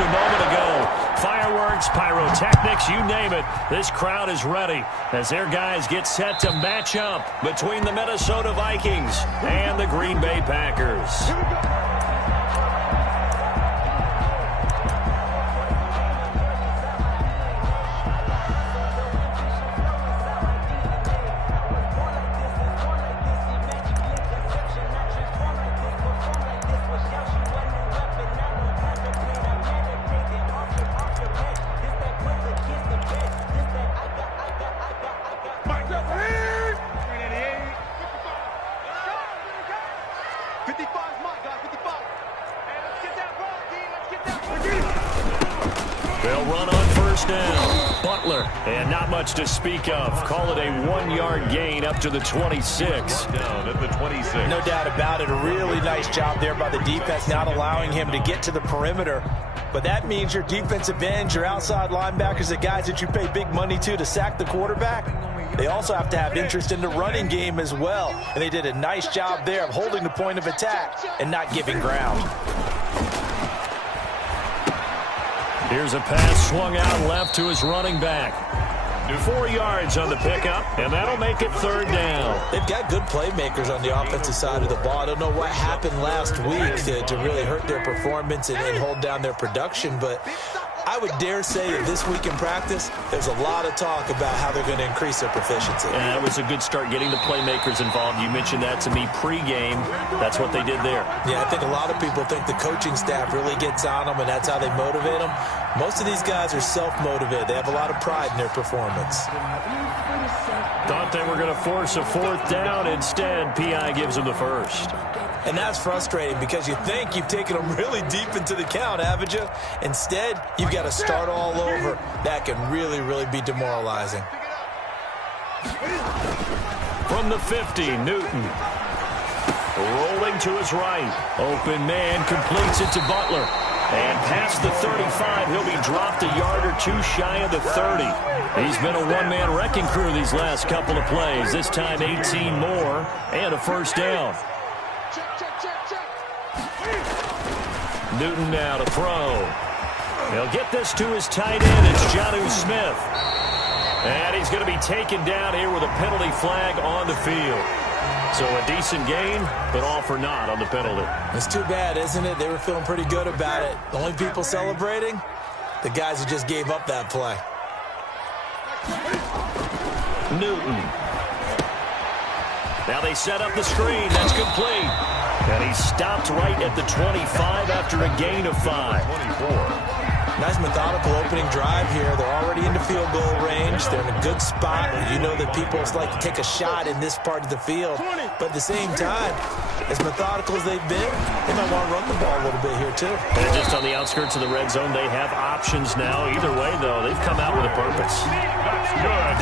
a moment ago. Fireworks, pyrotechnics, you name it. This crowd is ready as their guys get set to match up between the Minnesota Vikings and the Green Bay Packers. They'll run on first down. Butler, and not much to speak of. Call it a 1-yard gain up to the 26. Down at the 26. No doubt about it. A really nice job there by the defense, not allowing him to get to the perimeter. But that means your defensive ends, your outside linebackers, the guys that you pay big money to sack the quarterback, they also have to have interest in the running game as well. And they did a nice job there of holding the point of attack and not giving ground. Here's a pass swung out left to his running back. 4 yards on the pickup, and that'll make it third down. They've got good playmakers on the offensive side of the ball. I don't know what happened last week to really hurt their performance and hold down their production, but I would dare say that this week in practice, there's a lot of talk about how they're going to increase their proficiency. And that was a good start getting the playmakers involved. You mentioned that to me pregame. That's what they did there. Yeah, I think a lot of people think the coaching staff really gets on them, and that's how they motivate them. Most of these guys are self-motivated. They have a lot of pride in their performance. Thought they were going to force a fourth down. Instead, P.I. gives them the first. And that's frustrating because you think you've taken them really deep into the count, haven't you? Instead, you've got to start all over. That can really, really be demoralizing. From the 50, Newton. Rolling to his right. Open man completes it to Butler. And past the 35, he'll be dropped a yard or two shy of the 30. He's been a one-man wrecking crew these last couple of plays. This time 18 more and a first down. Newton now to throw. He'll get this to his tight end. It's Jonnu Smith. And he's going to be taken down here with a penalty flag on the field. So a decent gain, but all for naught on the penalty. It's too bad, isn't it? They were feeling pretty good about it. The only people celebrating, the guys who just gave up that play. Newton. Now they set up the screen. That's complete. And he stopped right at the 25 after a gain of 5. 24. Nice methodical opening drive here. They're already into field goal range. They're in a good spot. You know that people like to take a shot in this part of the field. But at the same time, as methodical as they've been, they might want to run the ball a little bit here too. And just on the outskirts of the red zone, they have options now. Either way, though, they've come out with a purpose.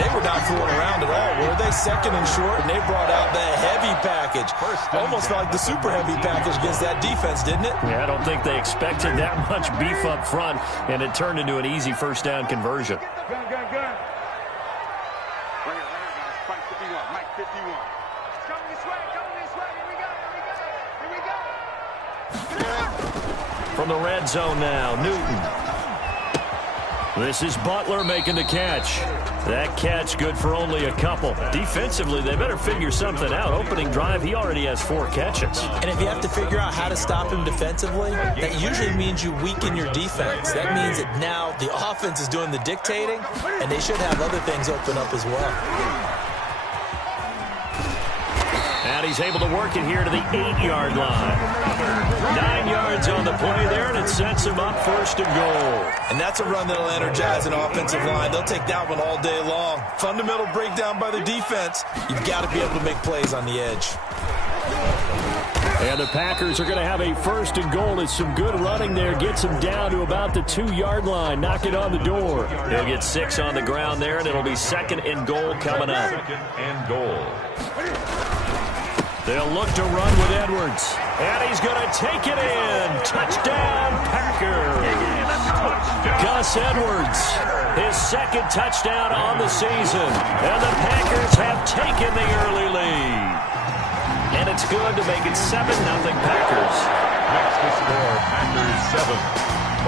They were not fooling around at all, were they? Second and short, and they brought out the heavy package. Almost felt like the super heavy package against that defense, didn't it? Yeah, I don't think they expected that much beef up front, and it turned into an easy first down conversion. Gun. Right here, guys. Mike 51. Mike 51. Coming this way. Here we go. From the red zone now, Newton. This is Butler making the catch. That catch good for only a couple. Defensively, they better figure something out. Opening drive, he already has 4 catches. And if you have to figure out how to stop him defensively, that usually means you weaken your defense. That means that now the offense is doing the dictating, and they should have other things open up as well. And he's able to work it here to the 8-yard line. 9 yards on the play there, and it sets him up first and goal. And that's a run that'll energize an offensive line. They'll take that one all day long. Fundamental breakdown by the defense. You've got to be able to make plays on the edge. And the Packers are going to have a first and goal. It's some good running there. Gets him down to about the 2-yard line. Knock it on the door. He'll get 6 on the ground there, and it'll be second and goal coming up. Second and goal. They'll look to run with Edwards. And he's going to take it in. Touchdown, Packers. Gus Edwards, his second touchdown on the season. And the Packers have taken the early lead. And it's good to make it 7-0 Packers. Next to score, Packers 7,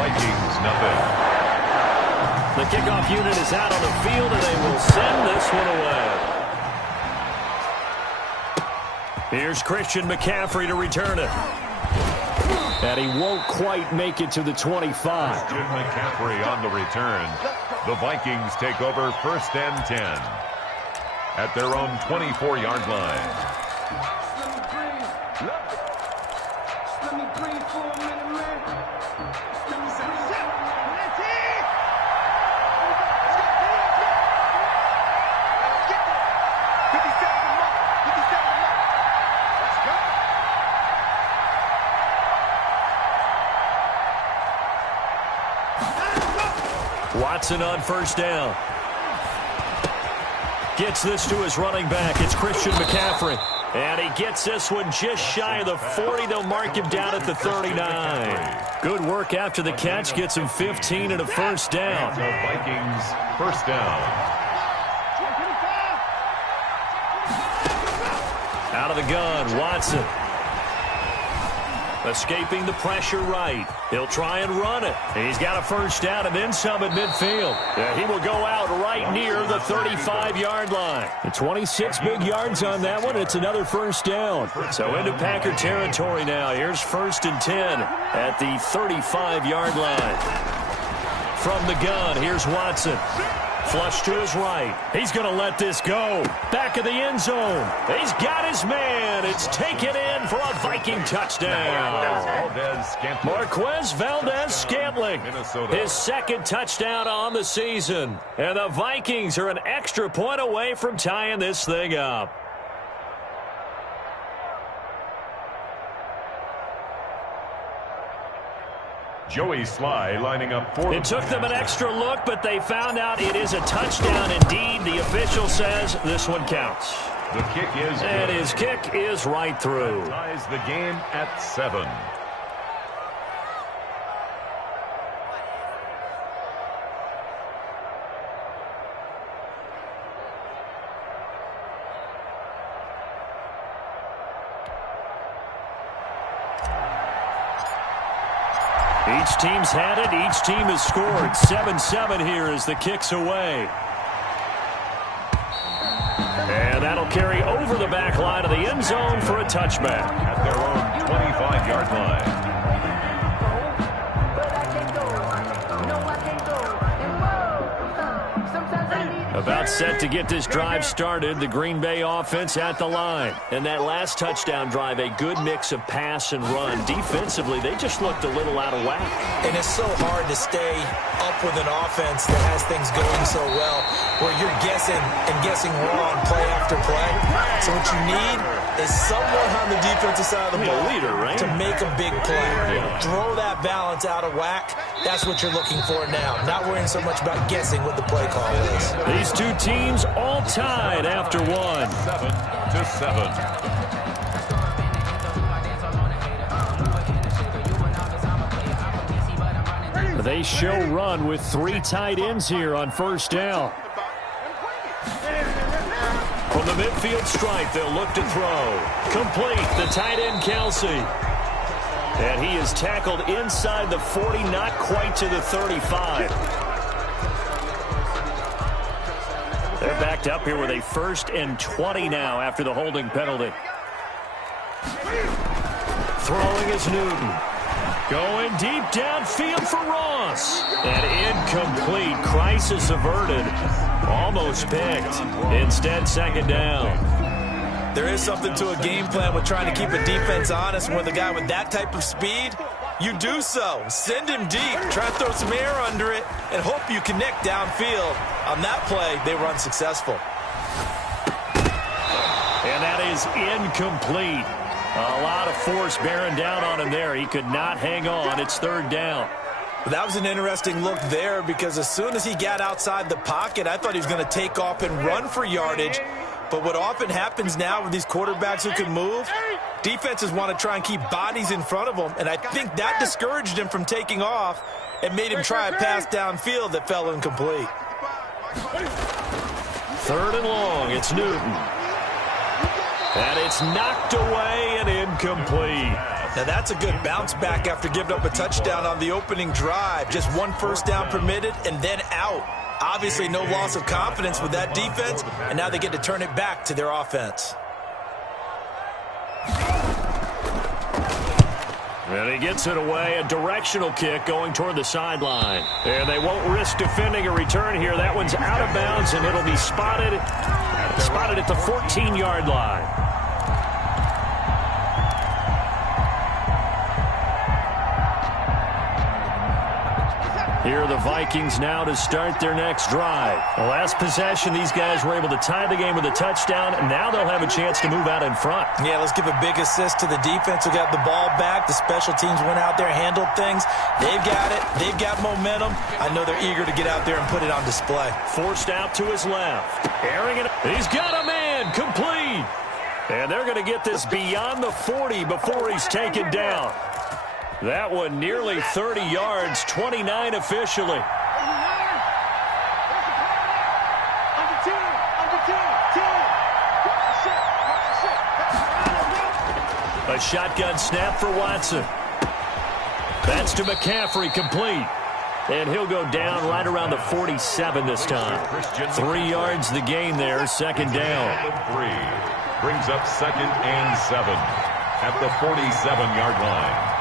Vikings, nothing. The kickoff unit is out on the field, and they will send this one away. Here's Christian McCaffrey to return it. And he won't quite make it to the 25. Christian McCaffrey on the return. The Vikings take over 1st and 10 at their own 24-yard line. Watson on 1st down. Gets this to his running back. It's Christian McCaffrey. And he gets this one just shy of the 40. They'll mark him down at the 39. Good work after the catch. Gets him 15 and a 1st down. The Vikings 1st down. Out of the gun, Watson. Escaping the pressure right. He'll try and run it. He's got a 1st down and then some at midfield. He will go out right near the 35-yard line. 26 big yards on that one. It's another 1st down. So into Packer territory now. Here's 1st and 10 at the 35-yard line. From the gun, here's Watson. Flush to his right. He's going to let this go. Back of the end zone. He's got his man. It's taken in for a Viking touchdown. Marquez Valdes-Scantling. His 2nd touchdown on the season. And the Vikings are an extra point away from tying this thing up. Joey Sly lining up for. It took them an extra look, but they found out it is a touchdown indeed. The official says this one counts. The kick is And good. his kick is right through. Ties the game at 7. Each team's had it. Each team has scored. 7-7 here as the kick's away. And that'll carry over the back line of the end zone for a touchback. At their own 25-yard line. About set to get this drive started. The Green Bay offense at the line. And that last touchdown drive, a good mix of pass and run. Defensively, they just looked a little out of whack. And it's so hard to stay up with an offense that has things going so well, where you're guessing and guessing wrong play after play. So what you need is someone on the defensive side of the ball leader, right? to make a big play. Throw that balance out of whack. That's what you're looking for now. Not worrying so much about guessing what the play call is. These two teams all tied after one. 7-7. They show run with 3 tight ends here on 1st down. From the midfield stripe, they'll look to throw. Complete, the tight end Kelsey. And he is tackled inside the 40, not quite to the 35. They're backed up here with a 1st and 20 now after the holding penalty. Throwing is Newton. Going deep downfield for Ross. And incomplete. Crisis averted. Almost picked. Instead, 2nd down. There is something to a game plan with trying to keep a defense honest. With a guy with that type of speed, you do so. Send him deep. Try to throw some air under it and hope you connect downfield. On that play, they were unsuccessful. And that is incomplete. A lot of force bearing down on him there. He could not hang on. It's 3rd down. That was an interesting look there because as soon as he got outside the pocket, I thought he was going to take off and run for yardage. But what often happens now with these quarterbacks who can move, defenses want to try and keep bodies in front of them, and I think that discouraged him from taking off and made him try a pass downfield that fell incomplete. 3rd and long. It's Newton. And it's knocked away and incomplete. Now that's a good bounce back after giving up a touchdown on the opening drive. Just one first down permitted and then out. Obviously no loss of confidence with that defense, and now they get to turn it back to their offense. And he gets it away, a directional kick going toward the sideline. And they won't risk defending a return here. That one's out of bounds, and it'll be spotted at the 14-yard line. Here are the Vikings now to start their next drive. The last possession, these guys were able to tie the game with a touchdown, and now they'll have a chance to move out in front. Yeah, let's give a big assist to the defense who got the ball back. The special teams went out there, handled things. They've got it. They've got momentum. I know they're eager to get out there and put it on display. Forced out to his left. Airing it. He's got a man. Complete. And they're going to get this beyond the 40 before he's taken down. That one nearly 30 yards, 29 officially. A shotgun snap for Watson. That's to McCaffrey, complete. And he'll go down right around the 47 this time. 3 yards the gain there, second down. 3 brings up 2nd and 7 at the 47-yard line.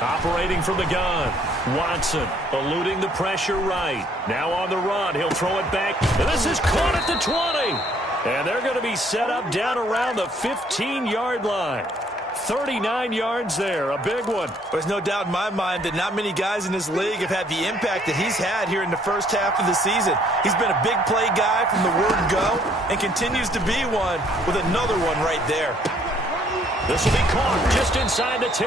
Operating from the gun, Watson eluding the pressure right. Now on the run, he'll throw it back. And this is caught at the 20. And they're going to be set up down around the 15-yard line. 39 yards there, a big one. There's no doubt in my mind that not many guys in this league have had the impact that he's had here in the first half of the season. He's been a big play guy from the word go and continues to be one with another one right there. This will be caught just inside the 10.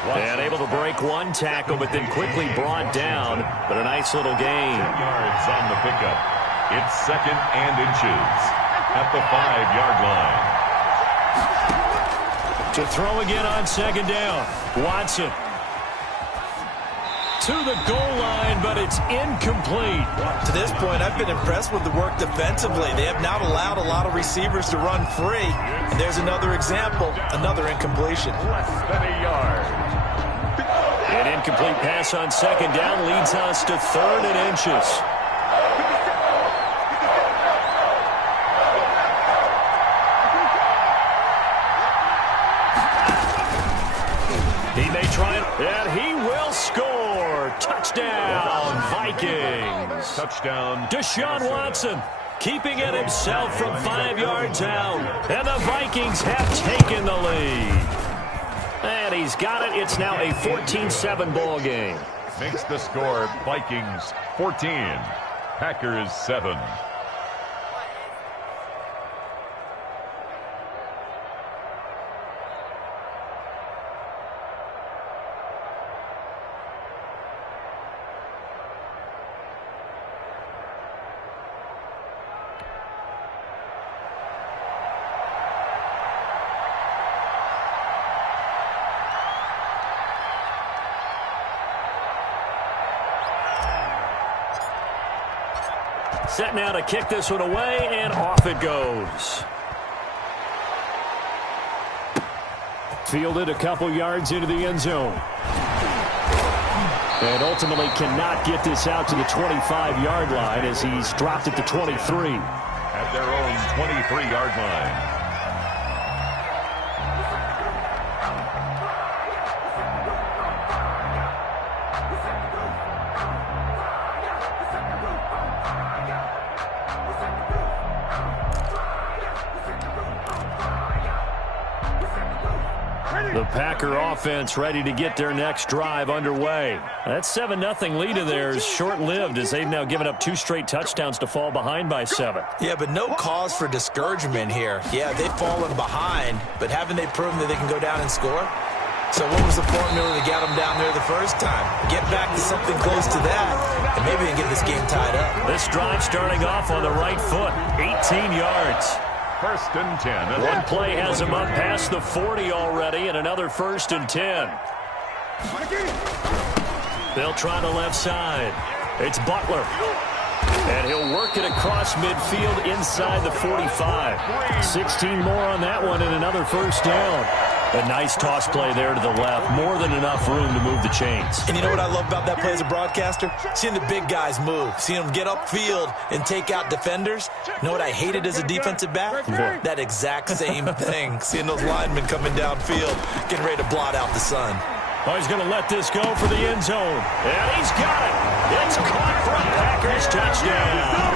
And able to break one tackle, but then quickly brought down. But a nice little gain. 10 yards on the pickup. It's 2nd and inches at the 5-yard line. To throw again on second down. Watson. To the goal line, but it's incomplete. To this point, I've been impressed with the work defensively. They have not allowed a lot of receivers to run free. And there's another example, another incompletion. Less than a yard. An incomplete pass on second down leads us to 3rd and inches. He may try it, and he will score. Touchdown, Vikings. Touchdown. Deshaun Watson keeping it himself from 5 yards out. And the Vikings have taken the lead. And he's got it. It's now a 14-7 ball game. Makes the score Vikings 14, Packers 7. Set now to kick this one away, and off it goes. Fielded a couple yards into the end zone. And ultimately cannot get this out to the 25-yard line as he's dropped at the 23. At their own 23-yard line. The Packer offense ready to get their next drive underway. That 7-0 lead of theirs is short-lived as they've now given up 2 straight touchdowns to fall behind by 7. Yeah, but no cause for discouragement here. Yeah, they've fallen behind, but haven't they proven that they can go down and score? So what was the formula that got them down there the first time? Get back to something close to that, and maybe they can get this game tied up. This drive starting off on the right foot, 18 yards. 1st and 10. One play has him up past the 40 already, and another 1st and 10. They'll try the left side. It's Butler. And he'll work it across midfield inside the 45. 16 more on that one and another first down. A nice toss play there to the left. More than enough room to move the chains. And you know what I love about that play as a broadcaster? Seeing the big guys move. Seeing them get upfield and take out defenders. You know what I hated as a defensive back? That exact same thing. Seeing those linemen coming downfield, getting ready to blot out the sun. Oh, he's going to let this go for the end zone. And he's got it. It's caught for a Packers touchdown.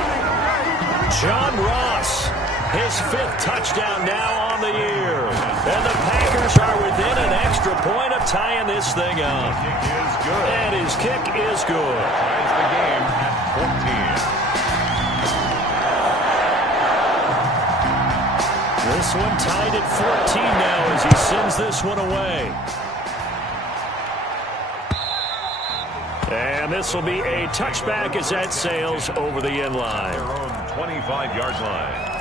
John Ross, his 5th touchdown now on the year. And the Packers are within an extra point of tying this thing up. And his kick is good. Ties the game at 14. This one tied at 14 now as he sends this one away. And this will be a touchback as that sails over the end line. Their own 25-yard line.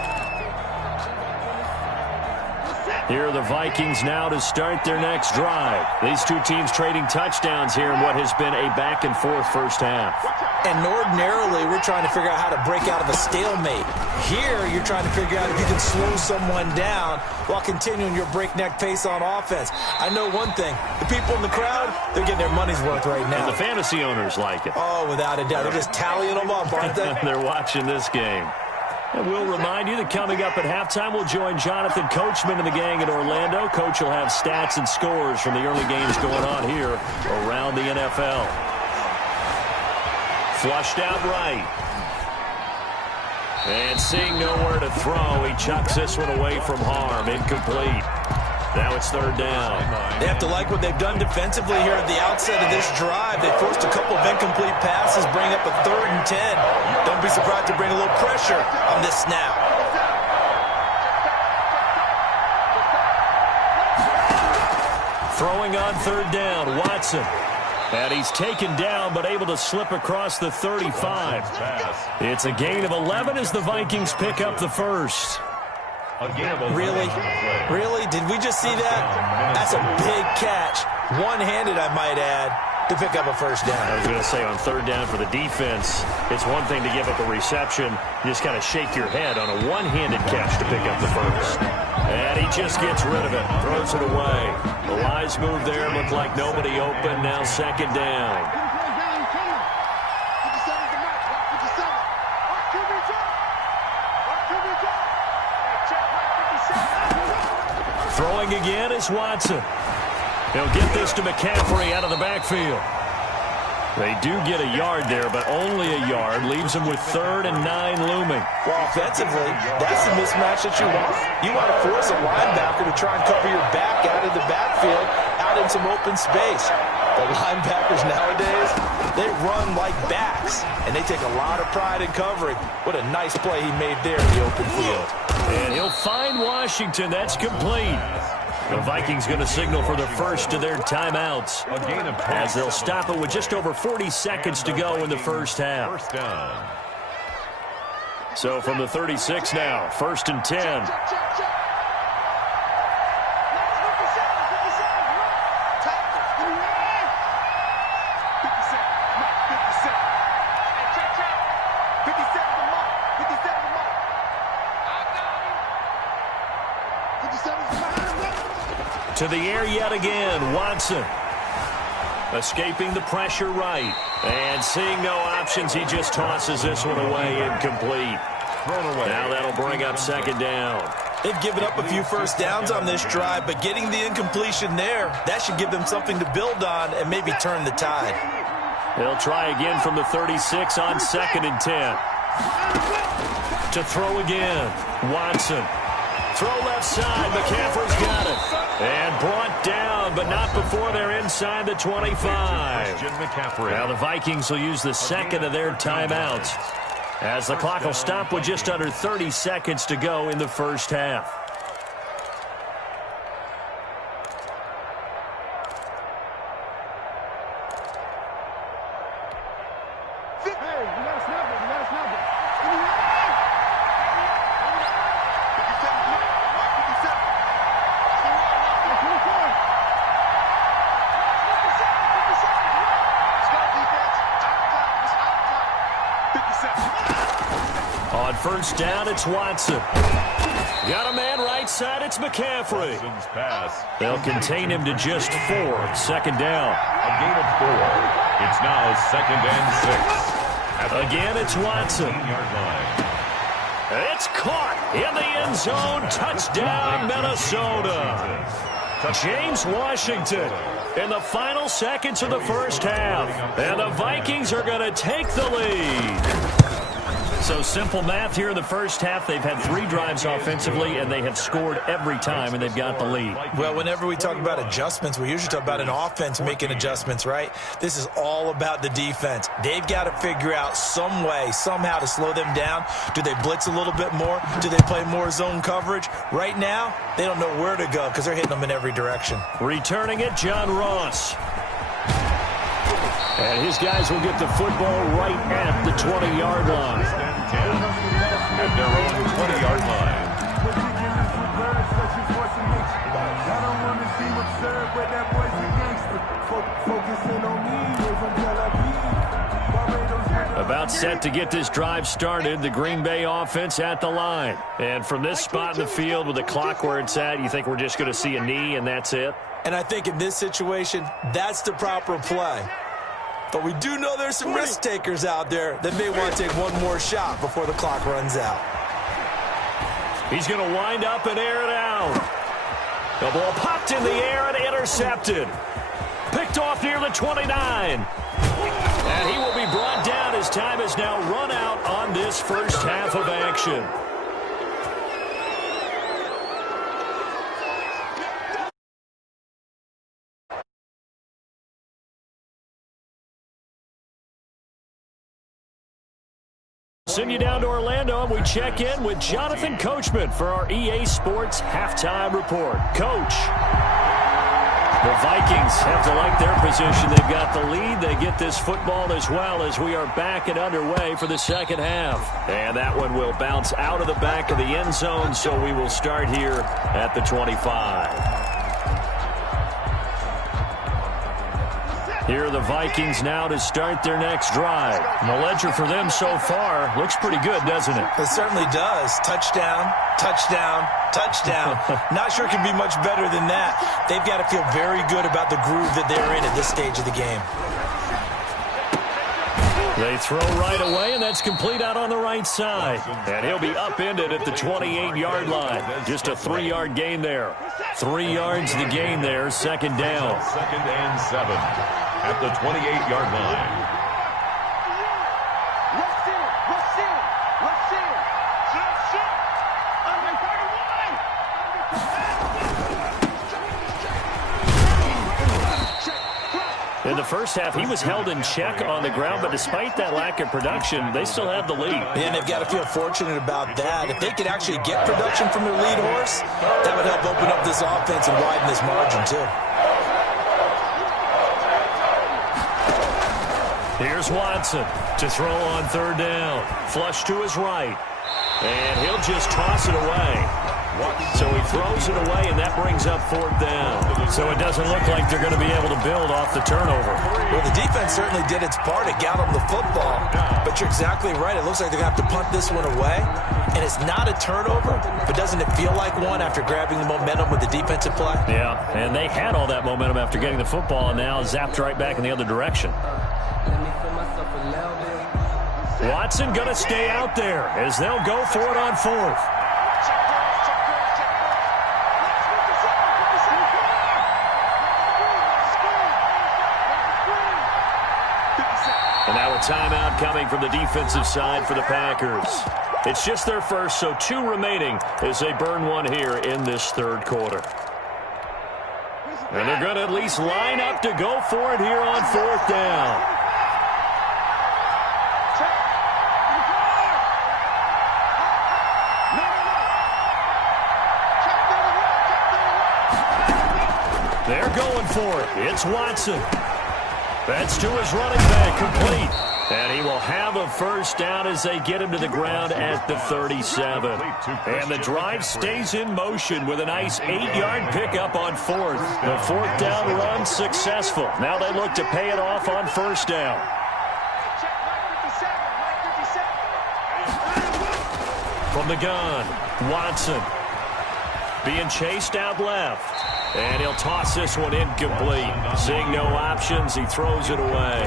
Here are the Vikings now to start their next drive. These two teams trading touchdowns here in what has been a back-and-forth first half. And ordinarily, we're trying to figure out how to break out of a stalemate. Here, you're trying to figure out if you can slow someone down while continuing your breakneck pace on offense. I know one thing. The people in the crowd, they're getting their money's worth right now. And the fantasy owners like it. Oh, without a doubt. They're just tallying them up, aren't they? They're watching this game. And we'll remind you that coming up at halftime, we'll join Jonathan Coachman and the gang in Orlando. Coach will have stats and scores from the early games going on here around the NFL. Flushed out right. And seeing nowhere to throw, he chucks this one away from harm. Incomplete. Now it's 3rd down. They have to like what they've done defensively here at the outset of this drive. They forced a couple of incomplete passes, bring up a 3rd and 10. Don't be surprised to bring a little pressure on this snap. Throwing on 3rd down, Watson. And he's taken down, but able to slip across the 35. It's a gain of 11 as the Vikings pick up the first. Really? Really? Did we just see that? That's a big catch. One-handed, I might add, to pick up a first down. I was going to say on 3rd down for the defense, it's one thing to give up a reception. You just kind of shake your head on a one-handed catch to pick up the first. And he just gets rid of it, throws it away. The wise move there, looked like nobody open. Now 2nd down. Throwing again is Watson. He'll get this to McCaffrey out of the backfield. They do get a yard there, but only a yard. Leaves them with 3rd and 9 looming. Well, offensively, that's the mismatch that you want. You want to force a linebacker to try and cover your back out of the backfield, out in some open space. The linebackers nowadays, they run like backs, and they take a lot of pride in covering. What a nice play he made there in the open field. And he'll find Washington. That's complete. The Vikings going to signal for the first of their timeouts as they'll stop it with just over 40 seconds to go in the first half. First down. So from the 36 now, 1st and 10. To the air yet again, Watson. Escaping the pressure right. And seeing no options, he just tosses this one away, incomplete. Thrown away. Now that'll bring up 2nd down. They've given up a few first downs on this drive, but getting the incompletion there, that should give them something to build on and maybe turn the tide. They'll try again from the 36 on 2nd and 10. To throw again, Watson. Throw left side, McCaffrey's got it. And brought down, but not before they're inside the 25. Now the Vikings will use the 2nd of their timeouts, as the clock will stop with just under 30 seconds to go in the first half. On first down, it's Watson. Got a man right side, it's McCaffrey. Pass. They'll contain him to just 4. Second down. A gain of 4. It's now 2nd and 6. Again, it's Watson. 10-yard line. It's caught in the end zone. Touchdown, Minnesota. James Washington in the final seconds of the first half. And the Vikings are going to take the lead. So simple math here in the first half. They've had 3 drives offensively, and they have scored every time, and they've got the lead. Well, whenever we talk about adjustments, we usually talk about an offense making adjustments, right? This is all about the defense. They've got to figure out some way, somehow to slow them down. Do they blitz a little bit more? Do they play more zone coverage? Right now, they don't know where to go because they're hitting them in every direction. Returning it, John Ross. And his guys will get the football right at the 20-yard line. At their own 20-yard line. About set to get this drive started, the Green Bay offense at the line. And from this spot in the field with the clock where it's at, you think we're just going to see a knee and that's it? And I think in this situation, that's the proper play. But we do know there's some risk takers out there that may want to take one more shot before the clock runs out. He's going to wind up and air it out. The ball popped in the air and intercepted. Picked off near the 29. And he will be brought down as time has now run out on this first half of action. Send you down to Orlando, and we check in with Jonathan Coachman for our EA Sports Halftime Report. Coach, the Vikings have to like their position. They've got the lead. They get this football as well as we are back and underway for the second half. And that one will bounce out of the back of the end zone, so we will start here at the 25. Here are the Vikings now to start their next drive. And the ledger for them so far looks pretty good, doesn't it? It certainly does. Touchdown, touchdown, touchdown. Not sure it can be much better than that. They've got to feel very good about the groove that they're in at this stage of the game. They throw right away, and that's complete out on the right side. And he'll be upended at the 28-yard line. Just a 3-yard gain there. 3 yards the gain there, second down. 2nd and 7 at the 28-yard line. In the first half, he was held in check on the ground, but despite that lack of production, they still have the lead. And they've got to feel fortunate about that. If they could actually get production from their lead horse, that would help open up this offense and widen this margin, too. Here's Watson to throw on third down. Flush to his right. And he'll just toss it away. So he throws it away, and that brings up fourth down. So it doesn't look like they're going to be able to build off the turnover. Well, the defense certainly did its part. It got them the football. But you're exactly right. It looks like they're going to have to punt this one away. And it's not a turnover, but doesn't it feel like one after grabbing the momentum with the defensive play? Yeah, and they had all that momentum after getting the football, and now zapped right back in the other direction. Watson going to stay out there as they'll go for it on fourth. And now a timeout coming from the defensive side for the Packers. It's just their first, so 2 remaining as they burn one here in this third quarter. And they're going to at least line up to go for it here on fourth down. They're going for it. It's Watson. That's to his running back, complete. And he will have a first down as they get him to the ground at the 37. And the drive stays in motion with a nice 8-yard pickup on fourth. The fourth down run successful. Now they look to pay it off on first down. From the gun, Watson being chased out left. And he'll toss this one incomplete. Seeing no options, he throws it away.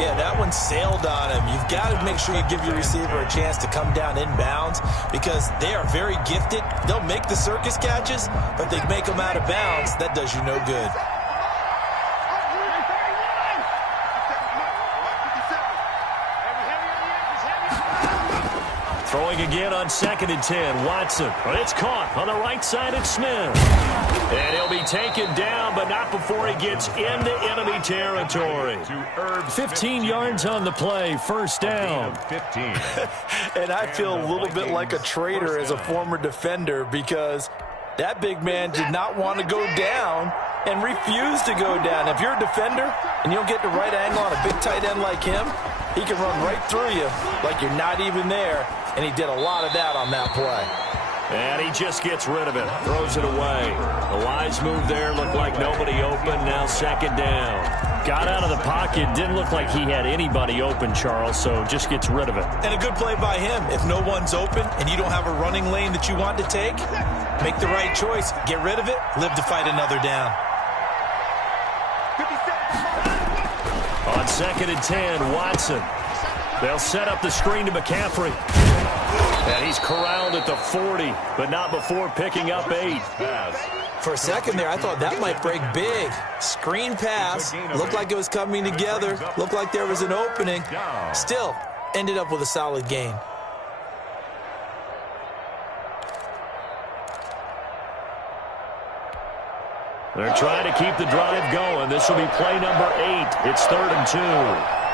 Yeah, that one sailed on him. You've got to make sure you give your receiver a chance to come down inbounds because they are very gifted. They'll make the circus catches, but they make them out of bounds. That does you no good. Throwing again on 2nd and 10. Watson, but it's caught on the right side. It's Smith. And he'll be taken down, but not before he gets into enemy territory. 15 yards on the play, first down. 15. And I feel a little bit like a traitor as a former defender because that big man did not want to go down and refused to go down. If you're a defender and you don't get the right angle on a big tight end like him, he can run right through you like you're not even there. And he did a lot of that on that play. And he just gets rid of it, throws it away. The wise move there, looked like nobody open, now 2nd down. Got out of the pocket, didn't look like he had anybody open, Charles, so just gets rid of it. And a good play by him. If no one's open and you don't have a running lane that you want to take, make the right choice. Get rid of it, live to fight another down. On 2nd and 10, Watson. They'll set up the screen to McCaffrey. And he's corralled at the 40, but not before picking up 8. For a second there, I thought that might break big. Screen pass. Looked like it was coming together. Looked like there was an opening. Still, ended up with a solid gain. They're trying to keep the drive going. This will be play number 8. It's 3rd and 2.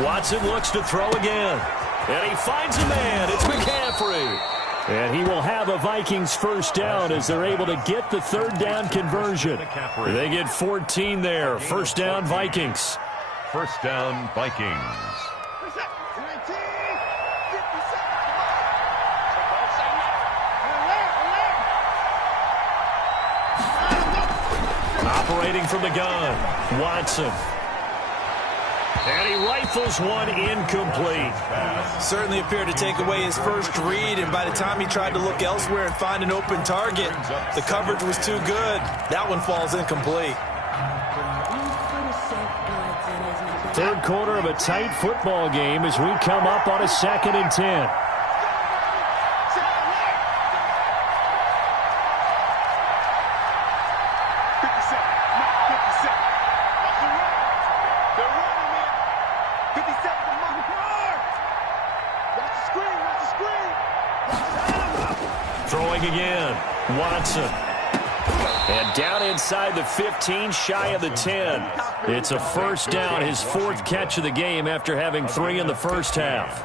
Watson looks to throw again. And he finds a man. It's McCaffrey. And he will have a Vikings first down as they're able to get the 3rd down conversion. They get 14 there. First down, Vikings. First down, Vikings. Operating from the gun, Watson. And he rifles one incomplete. Certainly appeared to take away his first read, and by the time he tried to look elsewhere and find an open target, the coverage was too good. That one falls incomplete. 3rd quarter of a tight football game as we come up on a 2nd and 10. Throwing again, Watson. And down inside the 15, shy of the 10. It's a first down, his 4th catch of the game after having 3 in the first half.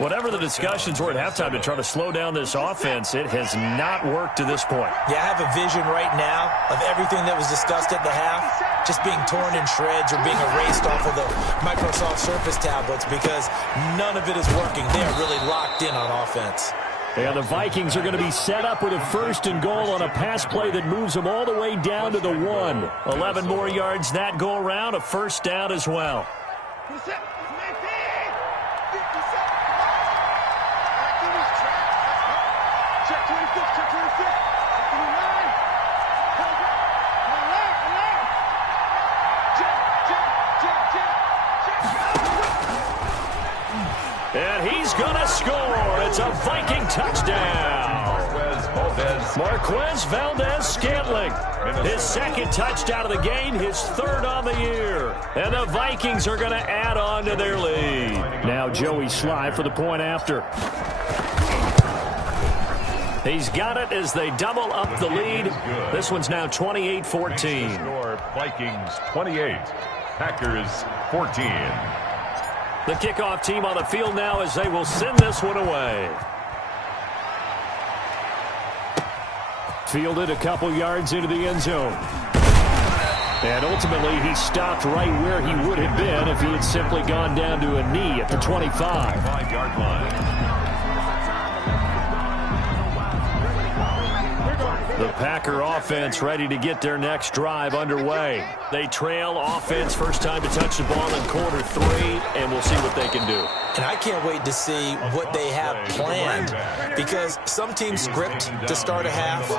Whatever the discussions were at halftime to try to slow down this offense, it has not worked to this point. Yeah, I have a vision right now of everything that was discussed at the half just being torn in shreds or being erased off of the Microsoft Surface tablets because none of it is working. They are really locked in on offense. And the Vikings are going to be set up with a 1st and goal on a pass play that moves them all the way down to the 1. 11 more yards that go around, a first down as well. And he's going to score. It's a Viking touchdown. Marquez Valdez-Scantling. His 2nd touchdown of the game, his 3rd on the year. And the Vikings are going to add on to their lead. Now Joey Sly for the point after. He's got it as they double up the lead. This one's now 28-14. Vikings 28, Packers 14. The kickoff team on the field now as they will send this one away. Fielded a couple yards into the end zone. And ultimately he stopped right where he would have been if he had simply gone down to a knee at the 25. 5-yard line. The Packer offense ready to get their next drive underway. They trail offense, first time to touch the ball in quarter 3, and we'll see what they can do. And I can't wait to see what they have planned, because some teams script to start a half.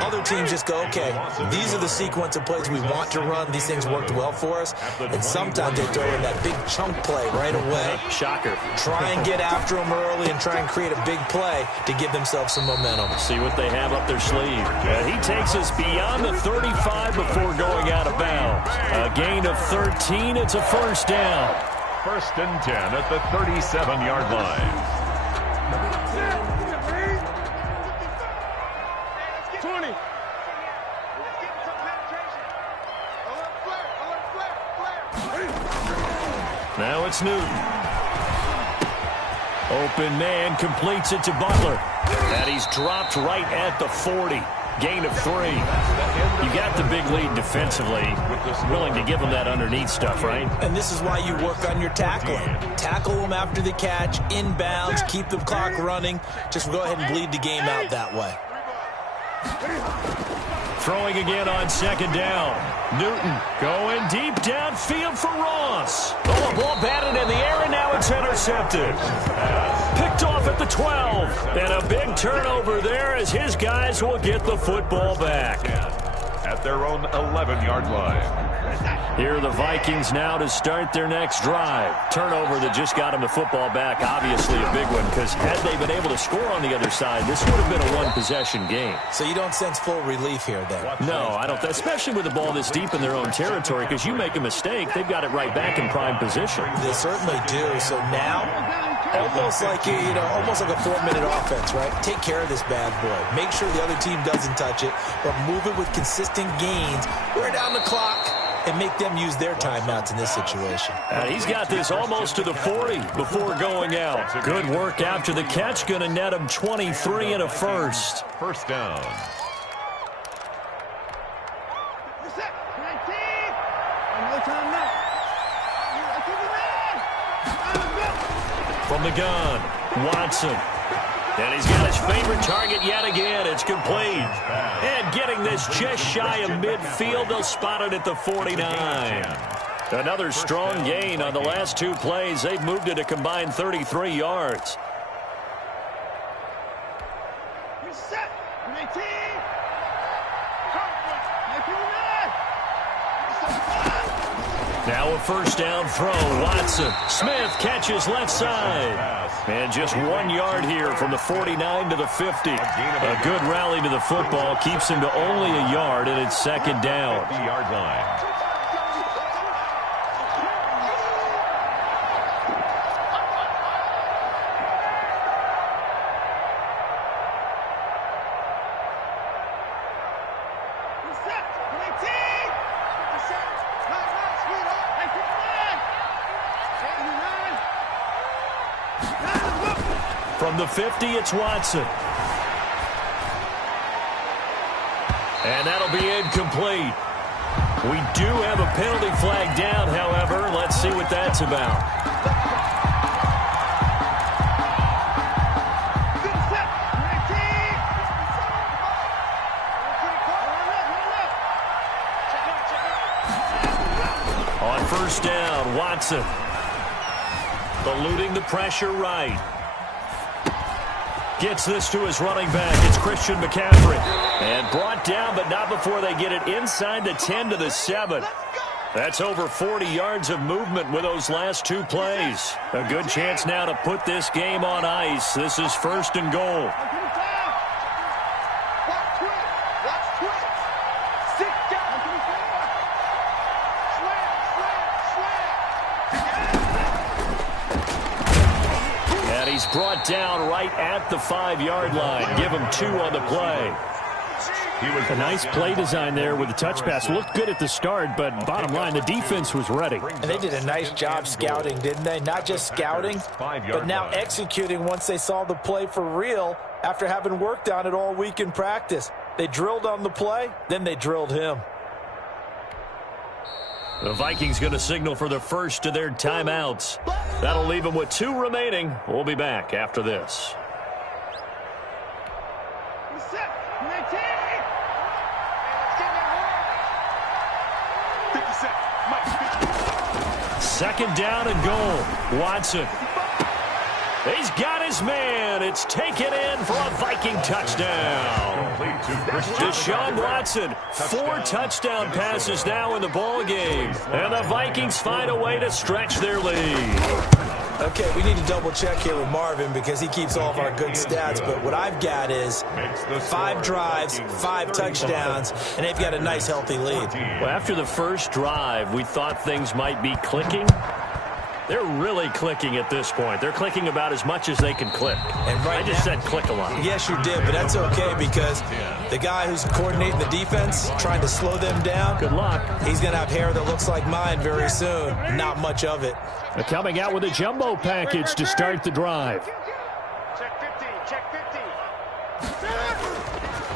Other teams just go, okay, these are the sequence of plays we want to run. These things worked well for us. And sometimes they throw in that big chunk play right away. Shocker. Try and get after them early and try and create a big play to give themselves some momentum. See what they have up their sleeve. He takes us beyond the 35 before going out of bounds. A gain of 13. It's a first down. First and 10 at the 37-yard line. 20. Now it's Newton. Open man completes it to Butler. And he's dropped right at the 40. Gain of 3. You got the big lead defensively. Willing to give them that underneath stuff, right? And this is why you work on your tackling. Tackle them after the catch, inbounds, keep the clock running. Just go ahead and bleed the game out that way. Throwing again on second down. Newton going deep downfield for Ross. Oh, a ball batted in the air, and now it's intercepted. Picked off at the 12. And a big turnover there as his guys will get the football back. At their own 11-yard line. Here are the Vikings now to start their next drive. Turnover that just got them the football back, obviously a big one, because had they been able to score on the other side, this would have been a one-possession game. So you don't sense full relief here, then? No, I don't, especially with the ball this deep in their own territory, because you make a mistake, they've got it right back in prime position. They certainly do. So now, almost like almost like a 4-minute offense, right? Take care of this bad boy. Make sure the other team doesn't touch it, but move it with consistent gains. Wear down the clock and make them use their timeouts in this situation. And he's got this almost to the 40 before going out. Good work after the catch. Going to net him 23 and a first. First down. From the gun, Watson. And he's got his favorite target yet again. It's complete. And getting this just shy of midfield, they'll spot it at the 49. Another strong gain on the last 2 plays. They've moved it a combined 33 yards. Now a first down throw. Watson. Smith catches left side. And just 1 yard here from the 49 to the 50. A good rally to the football. Keeps him to only a yard, and it's second down. 50-yard line. From the 50, it's Watson. And that'll be incomplete. We do have a penalty flag down, however. Let's see what that's about. On first down, Watson. Eluding the pressure right. Gets this to his running back. It's Christian McCaffrey. And brought down, but not before they get it inside the 10 to the 7. That's over 40 yards of movement with those last 2 plays. A good chance now to put this game on ice. This is first and goal. He's brought down right at the 5-yard line. Give him 2 on the play. A nice play design there with the touch pass. Looked good at the start, but bottom line, the defense was ready. And they did a nice job scouting, didn't they? Not just scouting, but now executing once they saw the play for real after having worked on it all week in practice. They drilled on the play, then they drilled him. The Vikings going to signal for the first of their timeouts. That'll leave them with 2 remaining. We'll be back after this. Second down and goal. Watson. He's got his man. It's taken in for a Viking touchdown. Deshaun Watson, 4 touchdown passes now in the ball game. And the Vikings find a way to stretch their lead. Okay, we need to double check here with Marvin because he keeps all of our good stats. But what I've got is 5 drives, 5 touchdowns, and they've got a nice, healthy lead. Well, after the first drive, we thought things might be clicking. They're really clicking at this point. They're clicking about as much as they can click. And right I just now, said click a lot. Yes, you did, but that's okay because the guy who's coordinating the defense, trying to slow them down, good luck. He's going to have hair that looks like mine very soon. Not much of it. They're coming out with a jumbo package to start the drive. Check 50, check 50.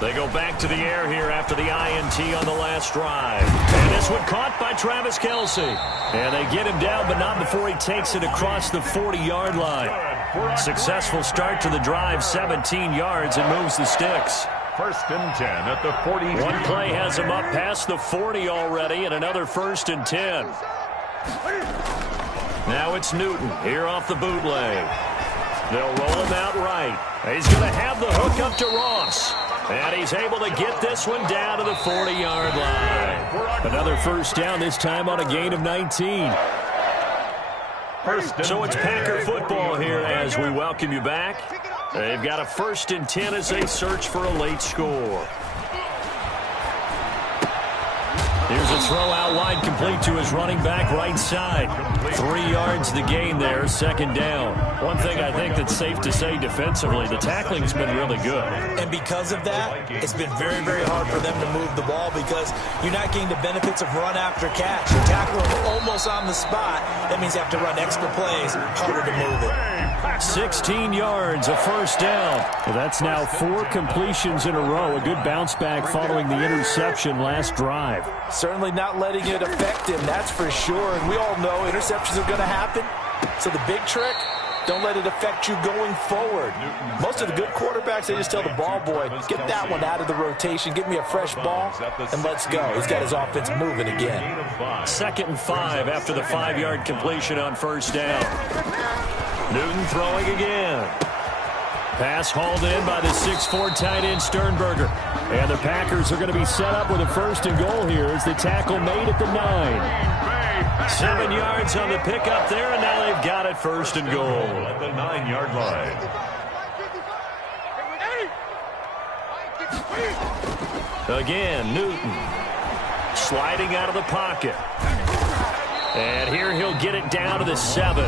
They go back to the air here after the INT on the last drive. And this one caught by Travis Kelce. And they get him down, but not before he takes it across the 40-yard line. Successful start to the drive, 17 yards, and moves the sticks. First and 10 at the 40. One play has him up past the 40 already, and another first and 10. Now it's Newton here off the bootleg. They'll roll him out right. He's going to have the hook up to Ross. And he's able to get this one down to the 40-yard line. Another first down, this time on a gain of 19. So it's Packer football here as we welcome you back. They've got a first and 10 as they search for a late score. Here's a throw out wide, complete to his running back right side. 3 yards the gain there, second down. One thing I think that's safe to say defensively, the tackling's been really good. And because of that, it's been very, very hard for them to move the ball because you're not getting the benefits of run after catch. You're tackling almost on the spot. That means you have to run extra plays, harder to move it. 16 yards, a first down. Well, that's now 4 completions in a row. A good bounce back following the interception last drive. Certainly not letting it affect him, that's for sure. And we all know interceptions are going to happen. So the big trick, don't let it affect you going forward. Most of the good quarterbacks, they just tell the ball boy, get that one out of the rotation, give me a fresh ball, and let's go. He's got his offense moving again. 2nd and 5 after the 5-yard completion on first down. Newton throwing again. Pass hauled in by the 6'4" tight end Sternberger. And the Packers are going to be set up with a first and goal here as the tackle made at the 9. 7 yards on the pickup there, and now they've got it first and goal. At the 9-yard line. Again, Newton sliding out of the pocket. And here he'll get it down to the 7.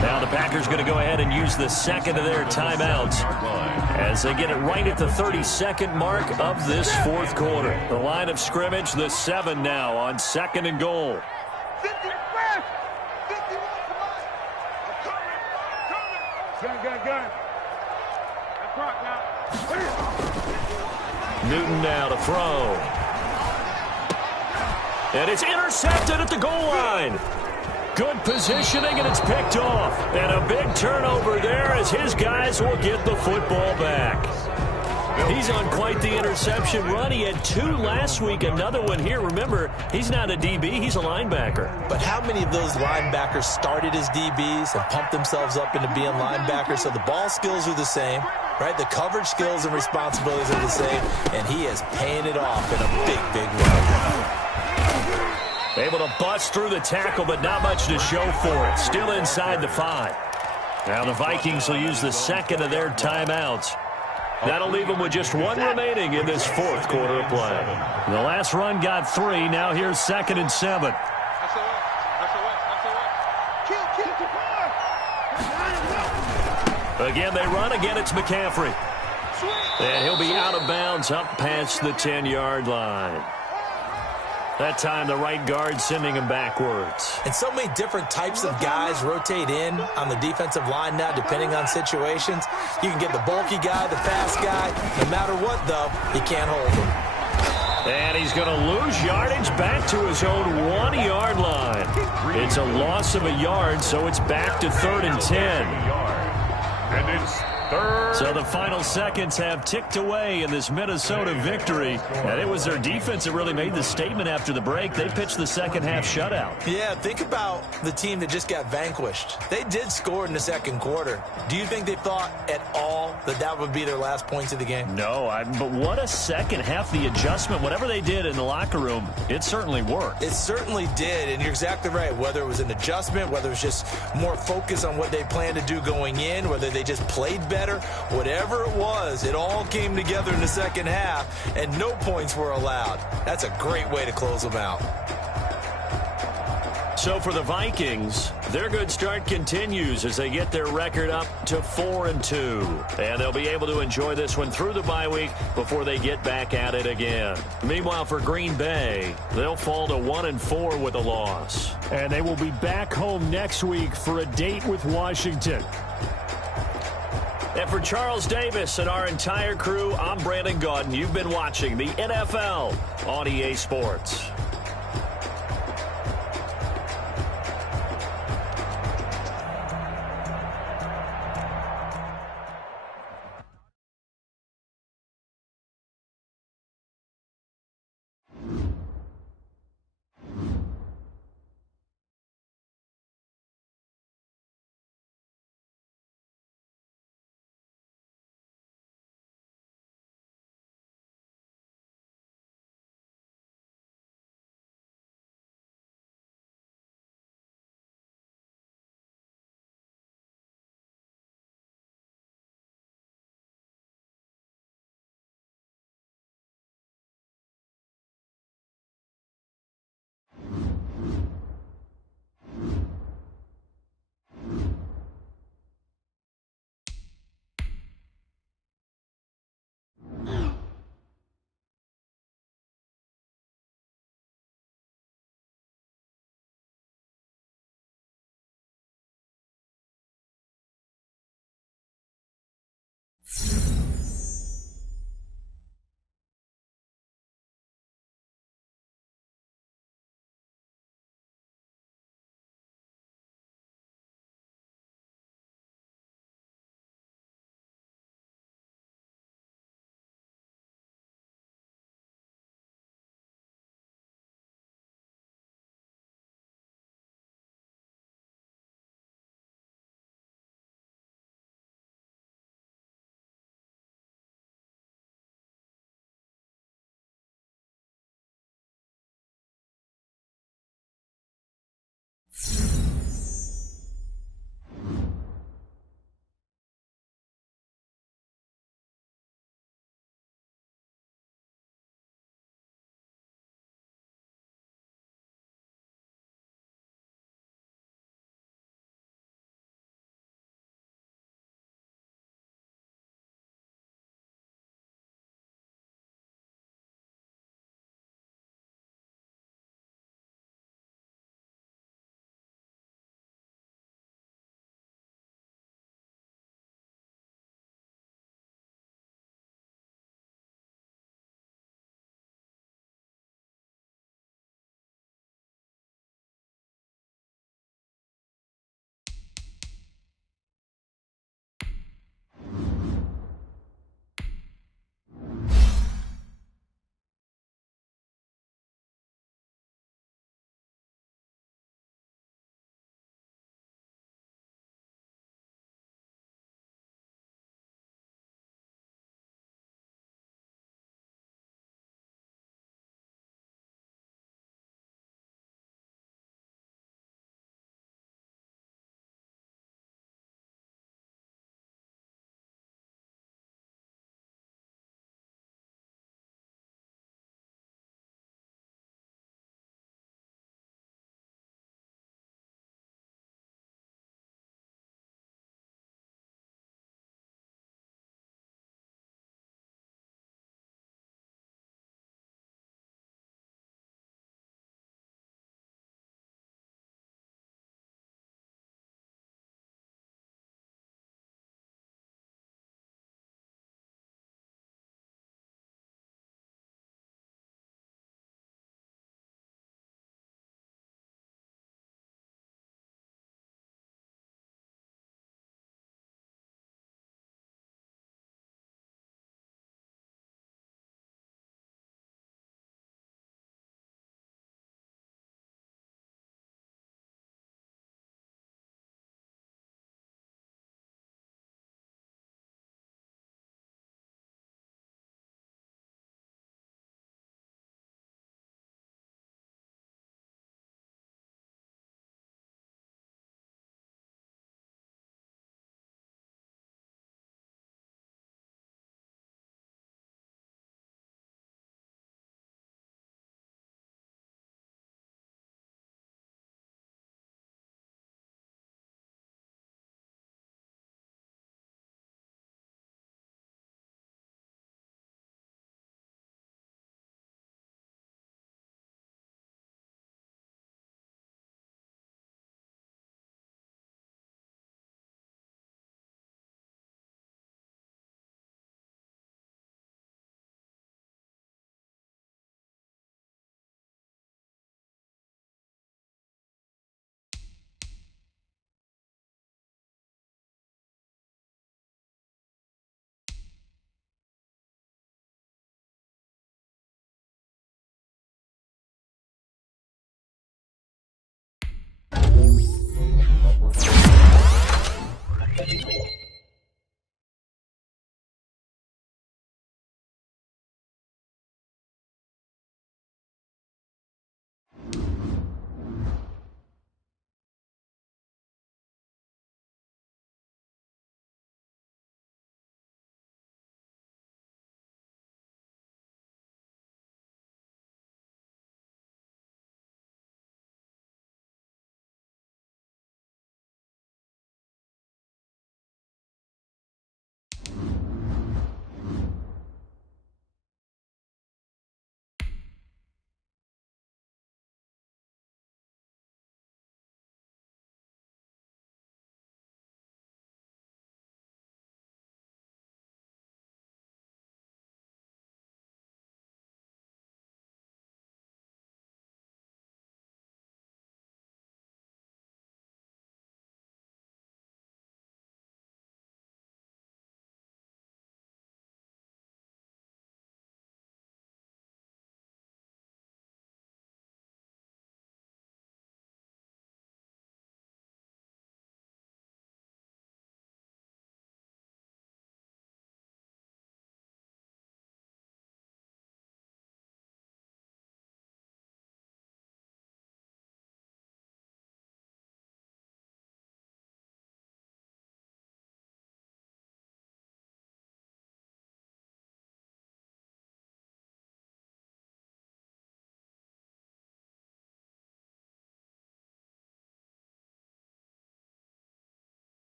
Now the Packers going to go ahead and use the second of their timeouts as they get it right at the 32nd mark of this 4th quarter. The line of scrimmage, the 7 now on 2nd and goal. Newton now to throw. And it's intercepted at the goal line. Good positioning, and it's picked off. And a big turnover there as his guys will get the football back. He's on quite the interception run. He had 2 last week, another one here. Remember, he's not a DB, he's a linebacker. But how many of those linebackers started as DBs and pumped themselves up into being linebackers? So the ball skills are the same, right? The coverage skills and responsibilities are the same, and he is paying it off in a big, big way. Able to bust through the tackle, but not much to show for it. Still inside the 5. Now the Vikings will use the second of their timeouts. That'll leave them with just 1 remaining in this 4th quarter of play. The last run got 3. Now here's 2nd and 7. Again, they run. Again, it's McCaffrey. And he'll be out of bounds up past the 10-yard line. That time, the right guard sending him backwards. And so many different types of guys rotate in on the defensive line now, depending on situations. You can get the bulky guy, the fast guy. No matter what, though, you can't hold him. And he's going to lose yardage back to his own 1-yard line. It's a loss of a yard, so it's back to 3rd and 10. And it's Third. So the final seconds have ticked away in this Minnesota victory. And it was their defense that really made the statement after the break. They pitched the second half shutout. Yeah, think about the team that just got vanquished. They did score in the second quarter. Do you think they thought at all that that would be their last points of the game? No, but what a second half. The adjustment, whatever they did in the locker room, it certainly worked. It certainly did, and you're exactly right. Whether it was an adjustment, whether it was just more focus on what they planned to do going in, whether they just played better, whatever it was, it all came together in the second half, and no points were allowed. That's a great way to close them out. So for the Vikings, their good start continues as they get their record up to 4-2. And they'll be able to enjoy this one through the bye week before they get back at it again. Meanwhile, for Green Bay, they'll fall to 1-4 with a loss. And they will be back home next week for a date with Washington. And for Charles Davis and our entire crew, I'm Brandon Gaudin. You've been watching the NFL on EA Sports.